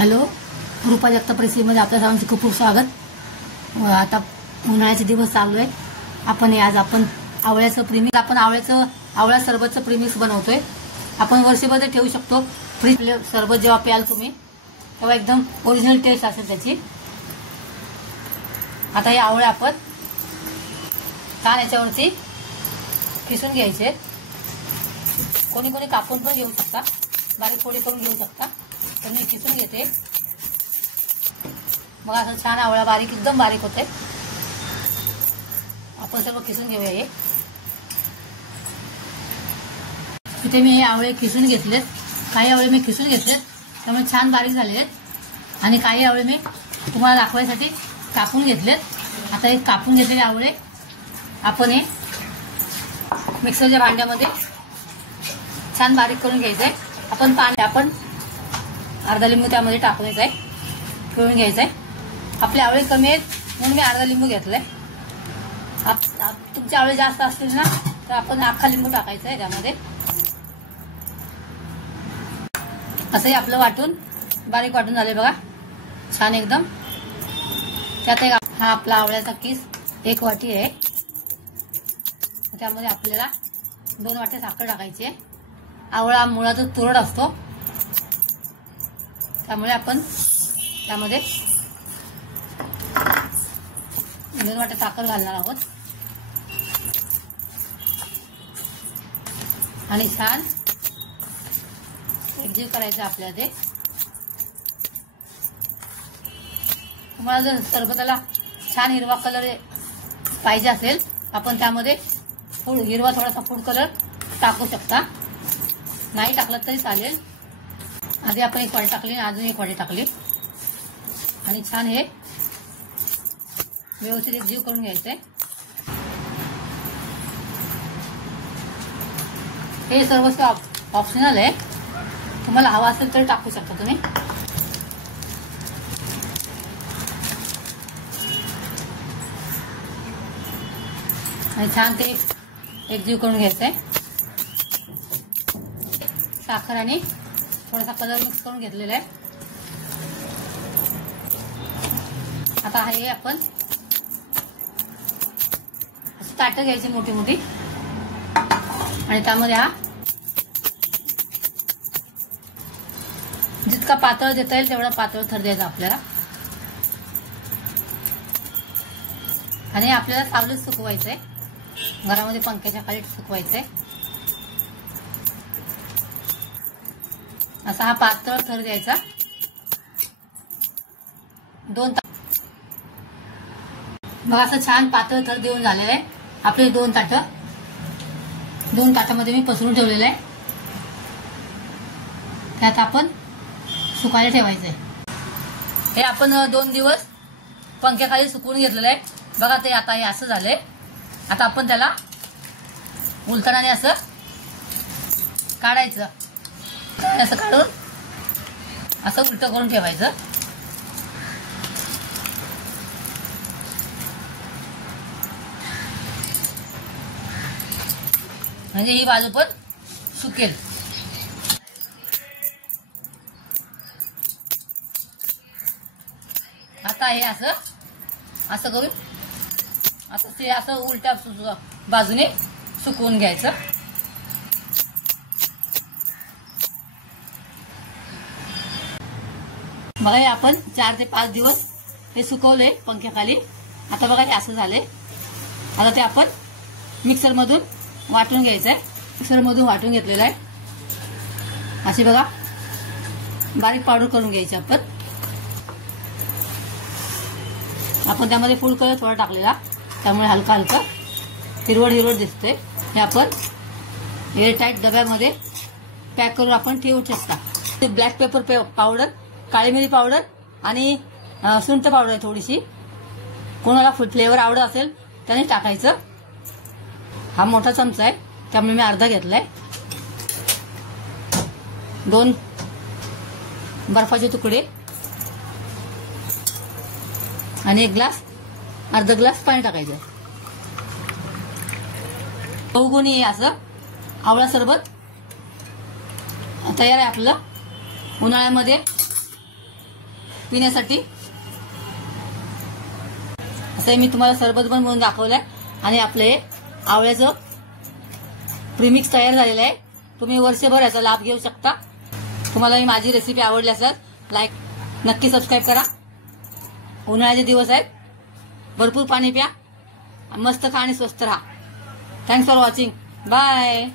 Hello, रूपा जगताप रेसिपीमध्ये आपल्या सर्वांचे खूप खूप स्वागत। आता उन्हाळ्याचे दिवस चालू आहे। आज आपण आवळ्याचं प्रीमिक्स आवळा सरबतचं प्रीमिक्स बनवतोय। आपण वर्षभर ठेवू शकतो फ्रीज। सरबत जेव्हा प्याल तुम्ही तेव्हा एकदम ओरिजिनल टेस्ट असेल त्याची। आता हे आवळे आपण छान याच्यावरती किसून घ्यायचे। कोणी कोणी कापून पण घेऊ शकता, बारीक फोडी करून घेऊ शकता, तर मी किसून घेते। मग असं छान आवळा बारीक एकदम बारीक होते। आपण सर्व किसून घेऊया। हे इथे मी हे आवळे किसून घेतलेत। काही आवळे मी किसून घेतलेत त्यामुळे छान बारीक झालेत, आणि काही आवळे मी तुम्हाला दाखवायसाठी कापून घेतलेत। आता हे कापून घेतलेले आवळे आपण हे मिक्सरच्या भांड्यामध्ये छान बारीक करून घ्यायचंय। आपण अर्धा लिंबू त्यामध्ये टाकून घ्यायचा आहे, पिळून घ्यायचा आहे। आपले आवळे कमी आहेत म्हणून मी अर्धा लिंबू घेतलाय। तुमचे आवळे जास्त असतील ना तर आपण अख्खा लिंबू टाकायचा आहे त्यामध्ये। असंही आपलं वाटून बारीक वाटून झाले बघा, छान एकदम। त्यात हा आपला आवळ्याचा किस 1 वाटी आहे। त्यामध्ये आपल्याला 2 वाट्या साखर टाकायची आहे। आवळा मुळाचा तुरट असतो त्यामुळे आपण त्यामध्ये 2 वाट्या साखर घालणार आहोत, आणि छान एकजीव करायचं आपल्याला ते। तुम्हाला जर सरबताला छान हिरवा कलर पाहिजे असेल आपण त्यामध्ये हिरवा थोडासा फूड कलर टाकू शकता, नाही टाकलं तरी चालेल। आधी आपण 1 वाटी टाकली आणि अजून 1 वाटी टाकली, आणि छान हे व्यवस्थित एकजीव करून घ्यायचंय। हे सर्वस्व ऑप्शनल आहे, तुम्हाला हवा असेल तर टाकू शकता तुम्ही। आणि छान ते एकजीव करून घ्यायचंय। साखर आणि थोडासा कलर मिक्स करून घेतलेला आहे। आता हे आपण असं ताटं घ्यायची मोठी मोठी, आणि त्यामध्ये हा जितका पातळ देता येईल तेवढा पातळ थर द्यायचा आपल्याला, आणि आपल्याला सावलीत सुकवायचंय, घरामध्ये पंख्याच्या खाली सुकवायचंय। असा हा पातळ थर द्यायचा। 2 मग असं छान पातळ थर देऊन झालेलं आहे। आपले 2 ताटामध्ये मी पसरून ठेवलेलं आहे, त्यात आपण सुकायला ठेवायचंय। हे आपण 2 दिवस पंख्याखाली सुकवून घेतलेलं आहे बघा। ते आता हे असं झालंय। आता आपण त्याला उलटण्याने असं काढायचं, असं काढून असं उलट करून ठेवायचं। म्हणजे ही बाजू पण सुकेल। आता हे असं करून असं उलट्या बाजूने सुकवून घ्यायचं। बघा हे आपण 4 ते 5 दिवस हे सुकवले पंख्याखाली। आता बघा हे असं झाले। आता ते आपण मिक्सर मधून वाटून घ्यायचंय। मिक्सर मधून वाटून घेतलेलं आहे। अशी बघा बारीक पावडर करून घ्यायची आपण त्यामध्ये फूड कलर थोडा टाकलेला, त्यामुळे हलका हिरवट दिसते। हे आपण एअरटाईट डब्यामध्ये पॅक करून आपण ठेवू शकता। ब्लॅक पेपर पावडर, काळी मिरी पावडर आणि सुंठ पावडर थोडीशी, कोणाला फ्लेवर आवडत असेल त्याने टाकायचं। हा मोठा चमचा आहे त्यामुळे मी अर्धा घेतलाय। 2 बर्फाचे तुकडे आणि अर्धा ग्लास पाणी टाकायचं। बहुगुणी असं आवळा सरबत तयार आहे आपलं। उन्हाळ्यामध्ये पिण्यासाठी. असं मी तुम्हाला सरबत पण बनवून दाखवलंय आणि आपले आवळ्याचं प्रीमिक्स तयार झालेलं आहे. तुम्ही वर्षभर याचा लाभ घेऊ शकता. तुम्हाला ही माझी रेसिपी आवडली असेल लाईक नक्की सबस्क्राईब करा. उन्हाळ्याचे दिवस आहेत, भरपूर पाणी प्या, मस्त खा आणि स्वस्त राहा. Thanks for watching. बाय.